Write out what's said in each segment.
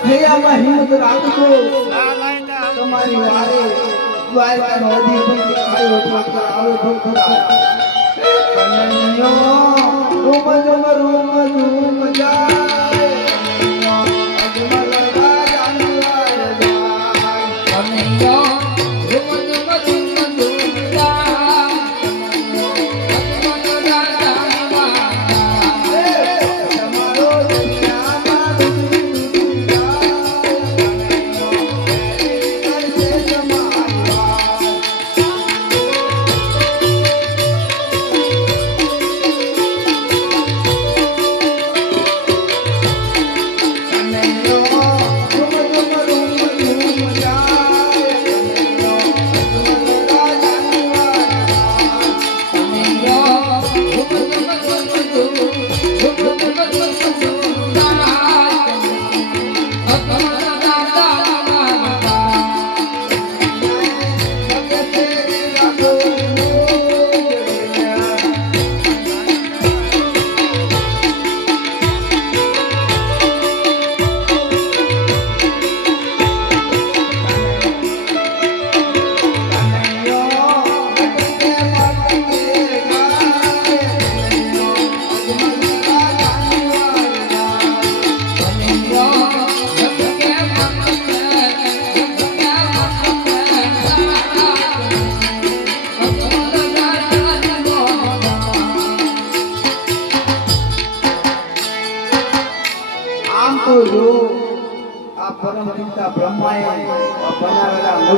હૈયામાં હિંમત રાખજો તમારી વારે દ્વારકાનો અધિપતિ આવ્યો ઠાકર આવે ભક્તરાજ કનૈયો રૂમ જમ રૂમ રૂમ જાય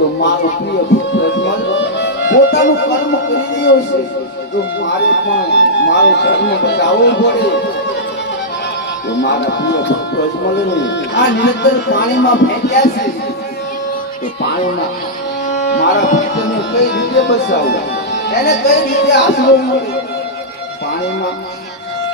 તો મારો પ્રિય પુત્ર પોતાનું કર્મ કરી રહ્યો છે. તો મારે પણ મારું કર્મ બચાવવું પડે. તો મારા પ્રિય અજમલને આ નિરંતર પાણીમાં ફેંક્યા છે. તો પાણીમાં મારા ભક્તને કઈ રીતે બચાવવું? એને કઈ રીતે આશરો મળે? પાણીમાં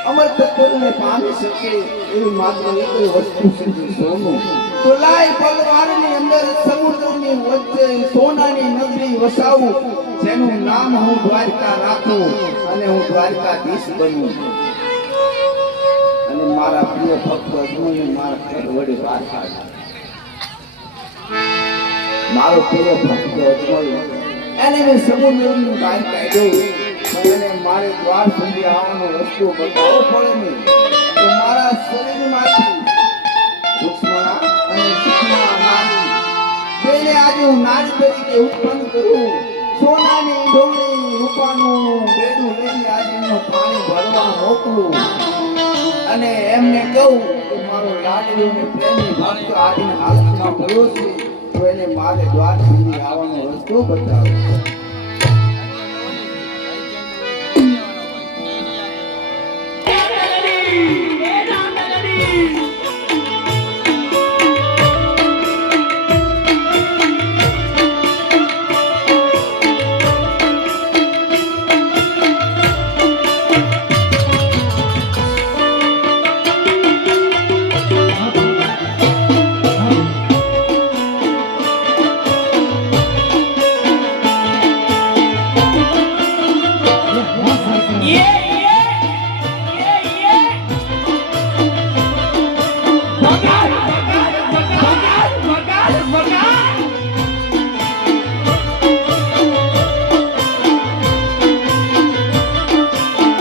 અમર તત્વને પામી શકે એવી માત્ર એક વસ્તુ છે સોનું. તો લાય પલવારની અંદર સમુદ્રની વચ્ચે સોનાની નગરી વસાવું, જેનું નામ હું દ્વારકા રાખું અને હું દ્વારકાધીશ બનું. અને મારા પ્રિય ભક્ત અજમલને મારા ઘર વડે મારો પ્રિય ભક્ત અજમલ એને મેં સમુદ્રની બહાર કાઢ્યો. અને મારે દ્વાર સુધી આવવાનો રસ્તો બતાવવો પડે ને મારા શરીરમાંથી બેને આજે હું નારી તરીકે ઉત્પન્ન કરું, સોનાની ડોંગરી રૂપાનું બેડું લઈ આજે એનું પાણી ભરવા મોકલું. અને એમને કહું કે મારો લાડલી અને પ્રેમી ભક્ત આજે હાથમાં ભર્યો છે, તો એને મારે દ્વાર સુધી આવવાનો રસ્તો બતાવો.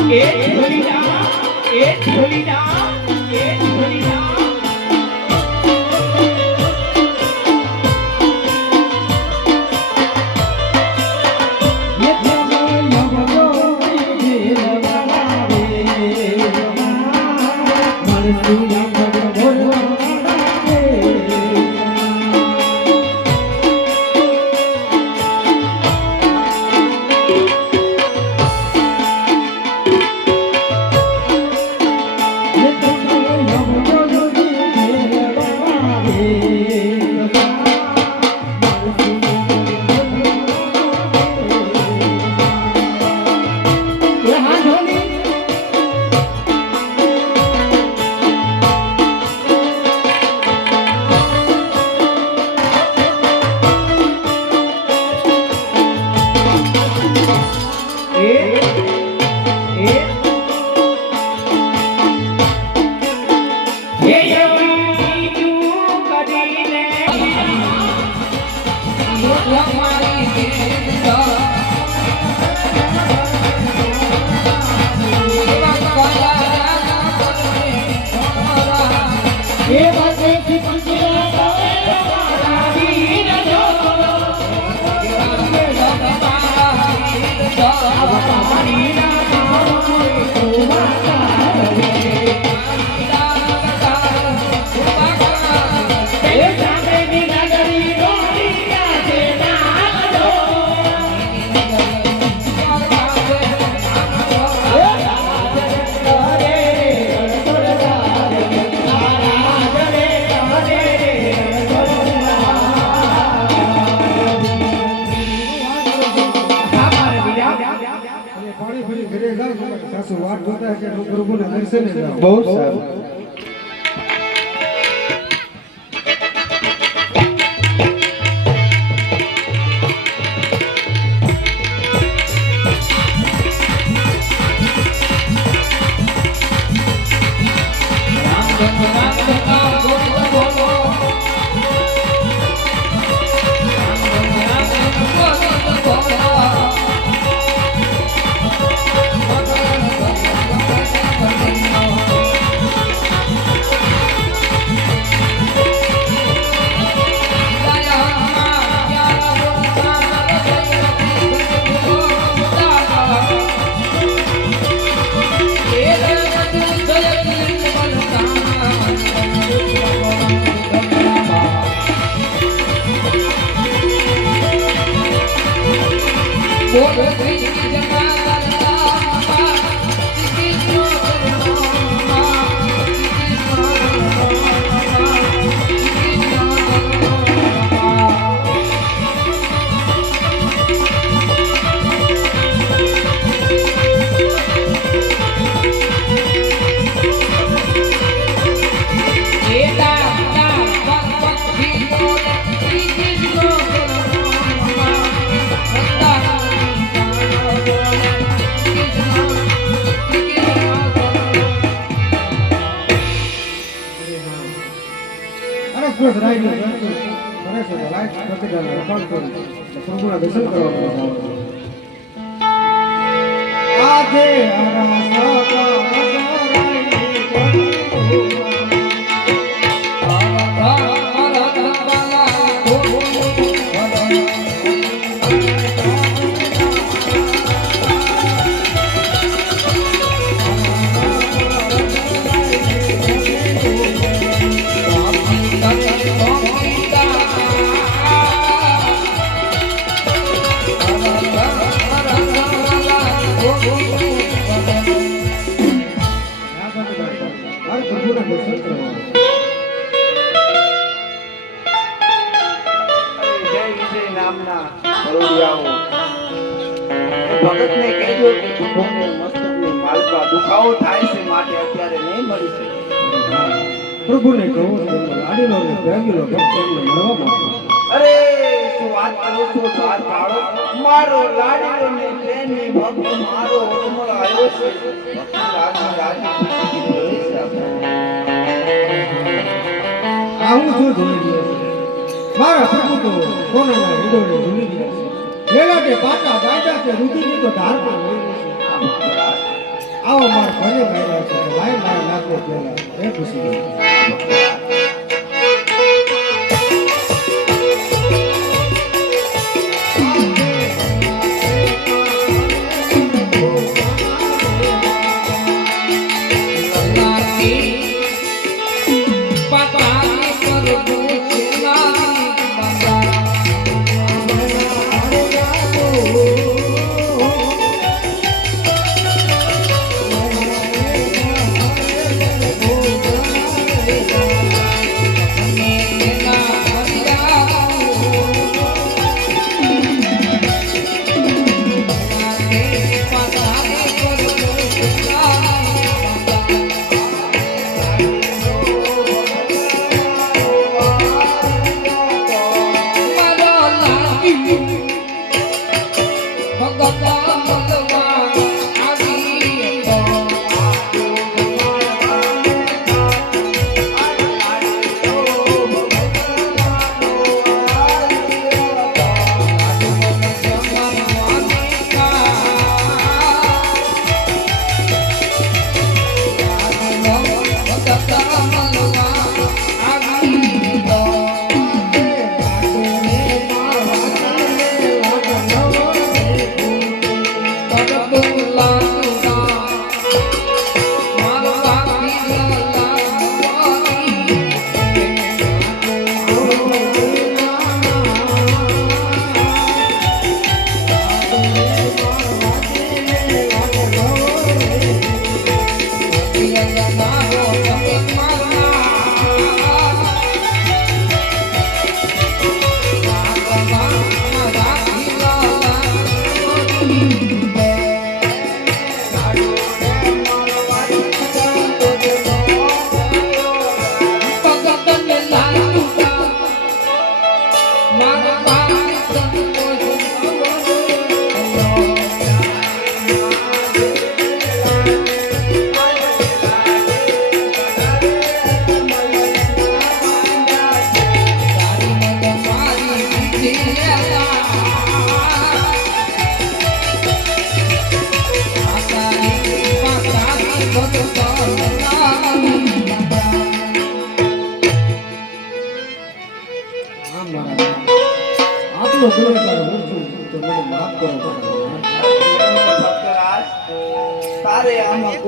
એ ઢોલીડા એ ઢોલીડા એ ઢોલીડા બહુ સારું અરે મારો લાડીલો ને પ્રેમી ભક્ત મારો અમર છે. રાજી રાજી શું જોઈ ગયો છે? મારા પ્રભુ તો કોનાના હિડોને ભૂલી ગયા છે. લેલાટે પાટા બાંધ્યા છે રુધિરની તો ધાર છે. આવો માર ઘરે માર્યા છે. લાય મારા નાખો પેલા. એ ખુશી.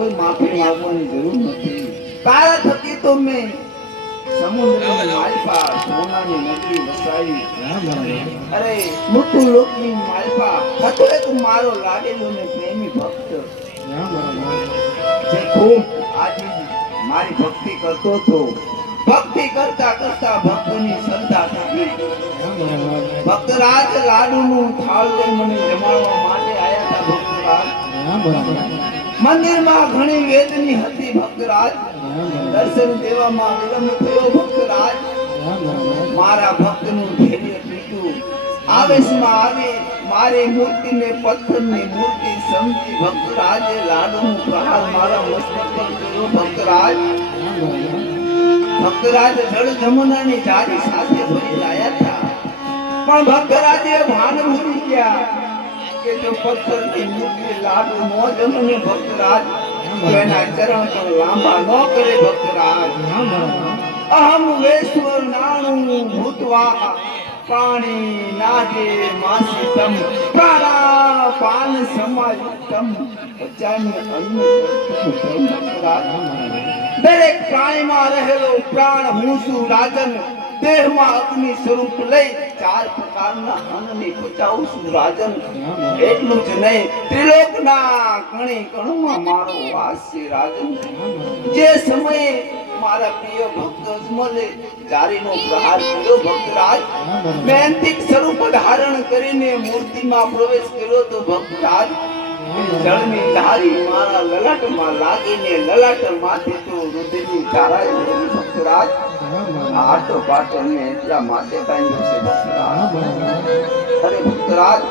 કોઈ માફી માંગવાની જરૂર નથી. તારા થકી તો મેં સમુદ્રની માલપા સોનાની નગરી વસાવી. અરે મૃત્યુ લોકની માલપા. હતો એક મારો લાડેલો ને પ્રેમી ભક્ત. જે ખૂબ આજી મારી ભક્તિ કરતો હતો. ભક્તિ કરતા કરતા ભક્તની શ્રદ્ધા મારા ભક્તરાજ લાડુનું થાળ લઈ મને જમાડવા માટે આયા હતા ભક્તરાજ. મંદિરમાં ઘણી વેદની હતી ભક્તરાજ. દર્શન દેવામાં વિલંબ થયો ભક્તરાજ. મારા ભક્તનું ધૈર્ય તૂટ્યું. આવેશમાં આવી મારી મૂર્તિને પથ્થરની મૂર્તિ સમજી ભક્તરાજે લાડુનું પ્રહાર મારા મસ્તક પર કર્યો ભક્તરાજ. ભક્તરાજ જળ જમુનાની જારી સાથે ભરી લાયા હતા. પણ ભક્તરાજે ભાન ભૂલી ગયા. પણ નાગે માસિતમ પ્રાણા પાન સમાયુક્તમ. પચાન્ય અન્ન દરેક પ્રાણીમાં રહેલો પ્રાણ હું છું રાજન. દેહમાં અગ્નિ સ્વરૂપ લઈ ચાર પ્રકારના અન્નની પચાવું છું રાજન એટલું જ નહીં, ત્રિલોકના કણી કણમાં મારો વાસ છે, રાજન. જે સમયે મારા પ્રિય ભક્ત અજમલે જારીનો પ્રહાર કર્યો, ભક્તરાજ. મેંતિક સ્વરૂપ ધારણ કરીને મૂર્તિમાં પ્રવેશ કર્યો તો ભક્તરાજ જળની ધારી મારા લલાટમાં લાગીને લલાટ માથે તો રુધિરની ધારા ભક્તરાજ. આટો પાટો ને એટલા માટે કાંઈ નથી. અરે ભક્તરાજ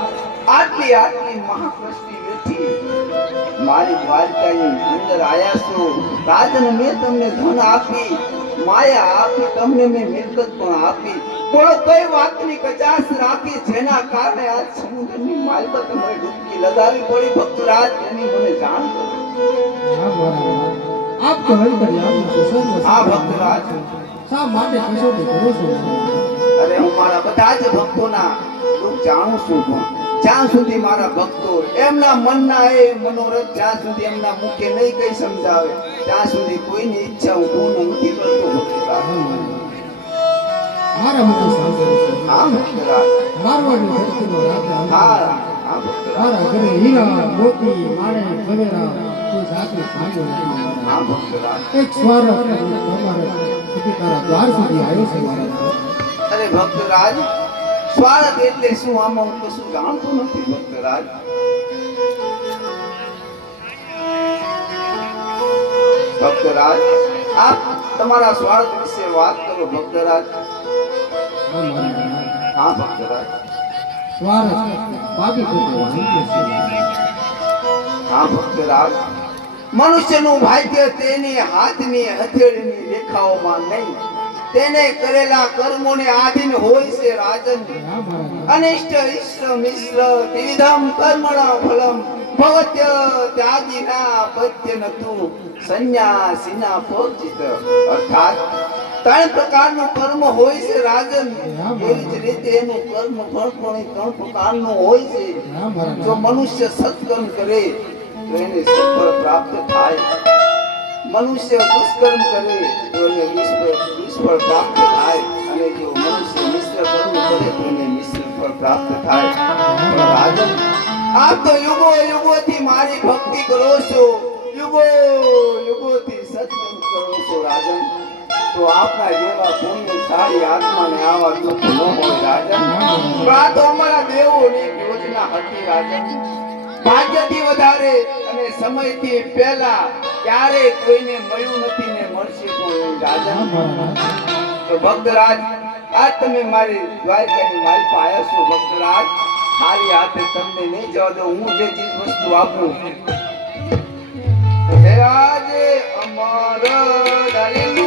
આટલી આટલી મહાકૃષ્ટિ વેઠી મારી દ્વારકાની અંદર આયા છો. રાજન મેં તમને ધન આપી, માયા આપી, તમને મેં મિલકત પણ આપી. બોલો કઈ વાતની કચાશ રાખી જેના કારણે આજ સમુદ્રની માલકત મને ડૂબકી લગાવી પડી, ભક્તરાજ? એની મને જાણ કરો. આપ તો અંતર્યામી આ ભક્તરાજ શા માટે કસોટી કરો છો? અરે હું મારા બધા જ ભક્તોના દુઃખ જાણું છું પણ જ્યાં સુધી મારા ભક્તો એમના મનના એ મનોરથ જ્યાં સુધી એમના મુખે નહીં કઈ સમજાવે ત્યાં સુધી કોઈની ઈચ્છા હું પૂર્ણ નથી કરતો મારા માટે સાંભળો હા મારવાડની ધરતીનો રાજા. હા હા મારા ઘરે હીરા મોતી માણે ઝવેરા કોઈ જાતની ખાંડો નથી. એક સ્વર તમારે સુધી તારા દ્વાર સુધી આવ્યો છે મારા અરે ભક્તરાજ સ્વાર્થ એટલે શું? આમાં હું કશું જાણતો નથી ભક્તરાજ. ભક્તરાજ આપ તમારા સ્વાર્થ વિશે વાત કરો ભક્તરાજ. હા, ભક્તરાજ. સ્વાર્થ હા ભક્તરાજ. મનુષ્યનું ભાગ્ય તેની હાથની હથેળીની રેખાઓમાં નહીં. તેને કરેલા કર્મોને આધીન હોય છે રાજન. અનિષ્ટ, ઈશ્ર, મિશ્ર, ત્રિવિધમ, કર્મણ, ફલમ, ભવત્ય, ત્યાગીના પત્ય નતુ, સંન્યાસીના પોચિત અર્થાત, ત્રણ પ્રકારનું કર્મ હોય છે રાજન. એવી જ રીતે એનું કર્મ ફળ પણ ત્રણ પ્રકારનું હોય છે. જો મનુષ્ય સત્કર્મ કરે તો એને સત્ફળ પ્રાપ્ત થાય. મનુષ્ય દુષ્કર્મ કરે, તો એને દુષ્ફળ પ્રાપ્ત થાય. અને જો મનુષ્ય મિશ્ર કર્મ કરે, તો એને મિશ્ર ફળ પ્રાપ્ત થાય. રાજન આપ તો યુગો યુગોથી મારી ભક્તિ કરો છો. યુગો યુગોથી સત્કર્મ કરો છો, રાજન. તો આપના જેવા પુણ્યશાળી આત્માને આવા દુઃખ ન હોય, રાજન. આ તો અમારા દેવોની યોજના હતી, રાજન. ભાગ્યથી વધારે અને સમયથી પહેલા ક્યારે કોઈને મળ્યું નથી ને મળશે તો ભક્તરાજ આજ તમે મારી દ્વારકાની મારી આવ્યા છો ભક્તરાજ. મારી હાથે તમને નહીં જવા દો હું જે ચીજ વસ્તુ આપું. હે આજે અમર ડાલીનું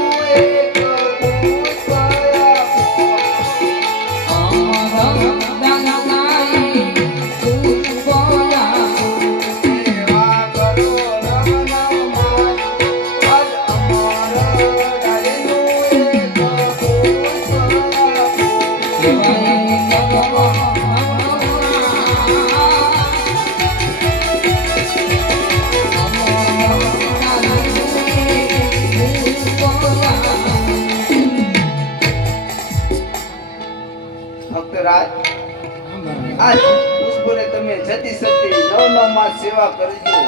સેવા કરજો.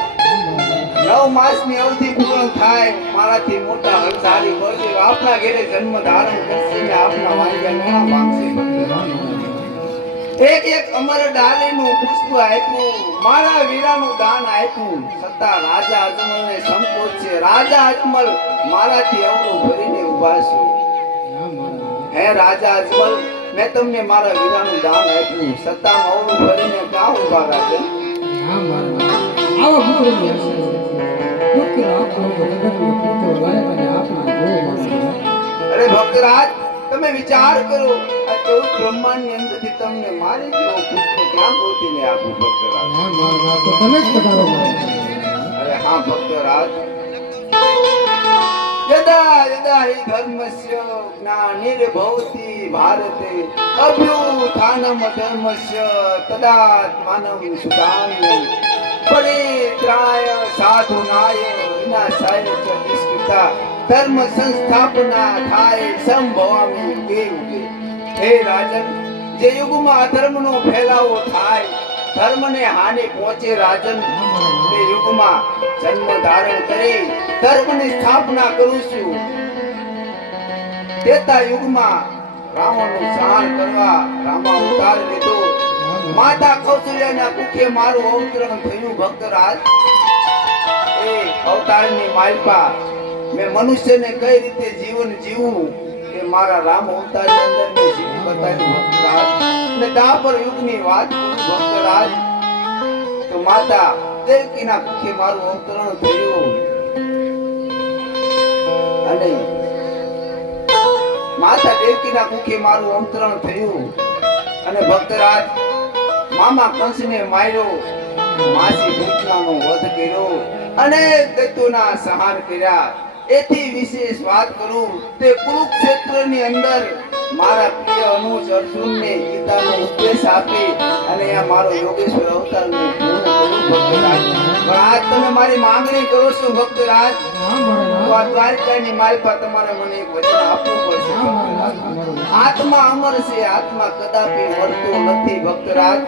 નવ માસની અવધિ પૂર્ણ થાય, મારાથી મોટા હંસારી બળદેવ આપના ઘેરે જન્મ ધારણ કરશે ને આપના વાંગ્યા ઘણા માંગશે એક એક અમર ડાલીનું પુષ્પ આપ્યું, મારા વીરાનું દાન આપ્યું. છતાં રાજા અજમલને સંકોચ છે. રાજા અજમલ મારાથી અવરું ભરીને ઊભા છે. હે રાજા અજમલ, મેં તમને મારા વીરાનું દાન આપ્યું. છતાં અવરું ભરીને ક્યાં ઊભા રાજા? આવો પુત્રની આશા છે પુત્ર આપો તો જગતનો પુત્ર વરે અને આપના જો અરે ભક્તરાજ તમે વિચાર કરો આ ચૌદ બ્રહ્માંડની અંદરથી તમને મારી જેવો પુત્ર ક્યાં ગોતીને આપું ભક્તરાજ હા મારા તો તમે જ પધારો અરે હા ભક્તરાજ યદા યદા હિ ધર્મસ્ય જ્ઞાનિર્ભવતિ ભારતે અભ્યુત્થાનમ ધર્મસ્ય તદાત્માનમ સુધામ્યમ પરિત્રાય ધર્મ સંસ્થાપના થાય, સંભવામી યુગે હે રાજન, જે યુગમાં અધર્મનો ફેલાવો થાય, ધર્મને હાનિ પહોંચે રાજન. તે યુગમાં જન્મ ધારણ કરી, ધર્મની સ્થાપના કરું છું. તેતા યુગમાં રાવણનું સંહાર કરવા રામા અવતાર લીધો. માતા કૌશલ્યાના કુખે મારું અવતરણ થયું ભક્તરાજ. એ અવતારની માલપા, મેં મનુષ્યને કઈ રીતે જીવન જીવવું એ મારા રામ અવતારની અંદર મેં જીવી બતાવ્યું ભક્તરાજ. અને દાપર યુગની વાત ભક્તરાજ, તો માતા દેવકીના કુખે મારું અવતરણ થયું. અને માતા દેવકીના કુખે મારું અવતરણ થયું. અને ભક્તરાજ મામા કંસને માર્યો, માસી ભૂતનાનો વધ કર્યો અને દૈત્યોના સંહાર કર્યા. એથી વિશેષ વાત કરું, તે કુરુક્ષેત્રની અંદર મારા પ્રિય અનુજ અર્જુનને ગીતાનો ઉપદેશ આપી અને આ મારો યોગેશ્વર અવતારને ભક્તરાજ પણ આજ તમે મારી માંગણી કરો છો, ભક્તરાજ. મારા માલપા તમારે મને એક આપવું પડશે. આત્મા અમર છે, આત્મા કદાપી વર્તો નથી ભક્તરાજ.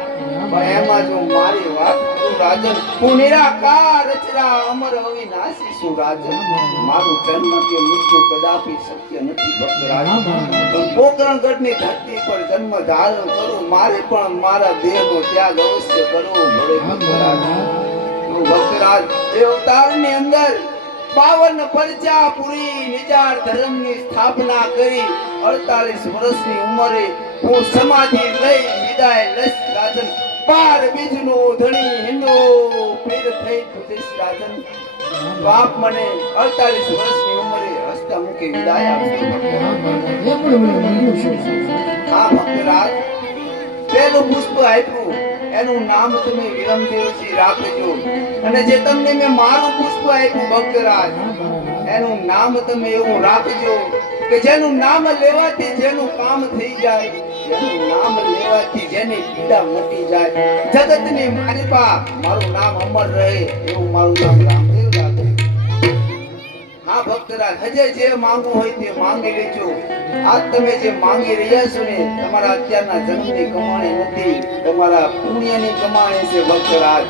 પણ એમાં જો મારી વાત રાજન, હું નિરાકાર રચના અમર અવિનાશી છું રાજન. મારું જન્મ કે મૃત્યુ કદાપી શક્ય નથી ભક્તરાજ. પણ પોકરણગઢની ધરતી પર જન્મ ધારણ કરું, મારે પણ મારા દેહનો ત્યાગ અવશ્ય કરવો પડે ભક્તરાજ. ભક્તરાજ, એ અવતારની અંદર બાવન પરચા પૂરી નિજાર ધર્મની સ્થાપના કરી અડતાલીસ વર્ષની ઉંમરે હું સમાધિ લઈ વિદાય લઈશ રાજન. બાર બીજનો ધણી હિન્દુ પીર થઈ ભૂતેશ રાજન. બાપ મને અડતાલીસ વર્ષની ઉંમરે હસતા મૂકી વિદાય છે હા ભક્તરાજ. પેલું પુષ્પ આપ્યું. એનું નામ તમે વિરમદેવજી રાખજો અને જે તમને મેં મારું પુષ્પ આપ્યું, ભક્તરાજ, એનું નામ તમે એવું રાખજો કે જેનું નામ લેવાથી જેનું કામ થઈ જાય, જેનું નામ લેવાથી જેની પીડા મટી જાય. જગતની મારી મારું નામ અમર રહે એવું મારું નામ રાખજો ભક્તરાજ હજે જે માંગવું હોય તે માંગી લેજો. આજ તમે જે માંગી રહ્યા છો ને તમારા અત્યારના જન્મની કમાણી નથી તમારા પુણ્યની કમાણી છે ભક્તરાજ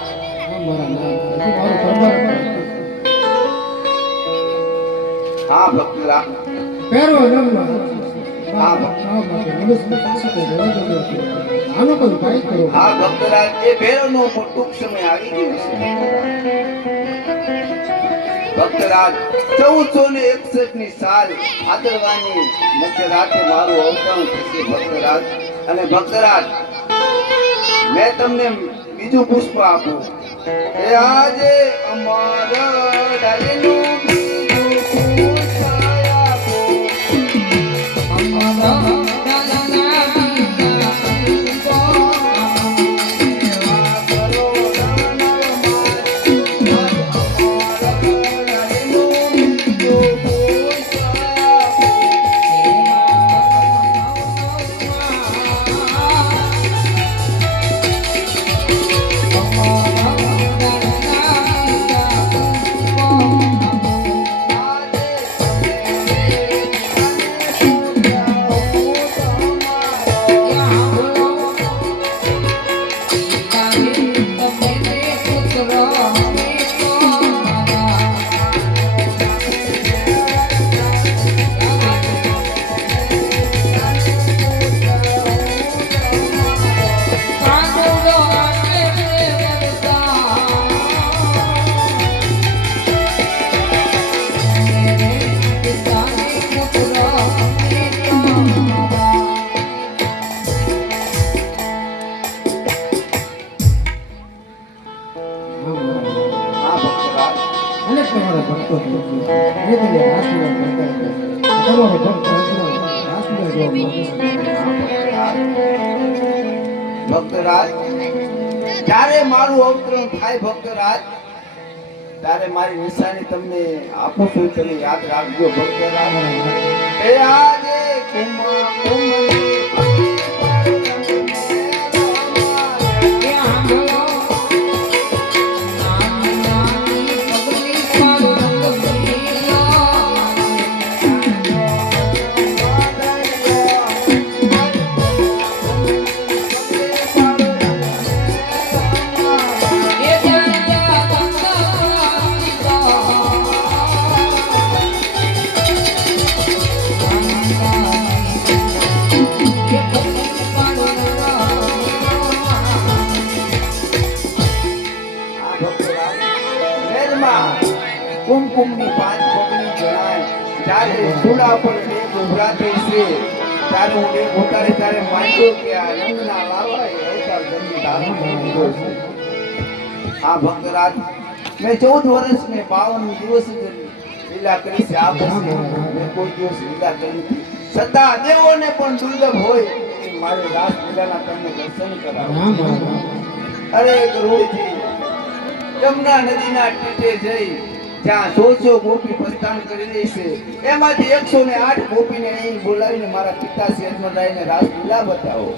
હા ભક્તરાજ પહેરો નંબર હા ભક્તરાજ એ ભેરવનો ટૂંક સમય આવી ગયો છે. ભક્તરાજ ચૌદસો ને એકસઠની સાલ ભાદરવાની મધ્યરાતે મારું અવતરણ થશે ભક્તરાજ. અને ભક્તરાજ, મેં તમને બીજું પુષ્પ આપું. આજે અમારા ભક્તરાજ, જ્યારે મારું અવતરણ થાય ભક્તરાજ, ત્યારે મારી નિશાની તમને આપું છું તમે યાદ રાખજો ભક્તરાજ. આજે આ જ્યારે પણ ડેક ઉભરા થઈ છે ત્યારે હું ડેક ઉતારે ત્યારે માંડ્યો કે આ રંગના લાવા એ અવતાર ધર્મ ધારણ લીધો આ ભક્તરાજ મેં ચૌદ વર્ષ ને બાવન દિવસ લીલા કરી છે, આ પછી મેં કોઈ દિવસ લીલા કરી સદા દેવોને પણ દુર્લભ હોય એ મારે રાસ લીલાના તમને દર્શન કરાવો અરે કરોડજી યમુના નદીના ટીટે જઈ જ્યાં સોસો ગોપી પ્રસ્થાન કરી રહી છે. એમાંથી એકસો ને આઠ ગોપીને અહીં બોલાવીને મારા પિતા શેરમરાયને રાસલીલા બતાવો.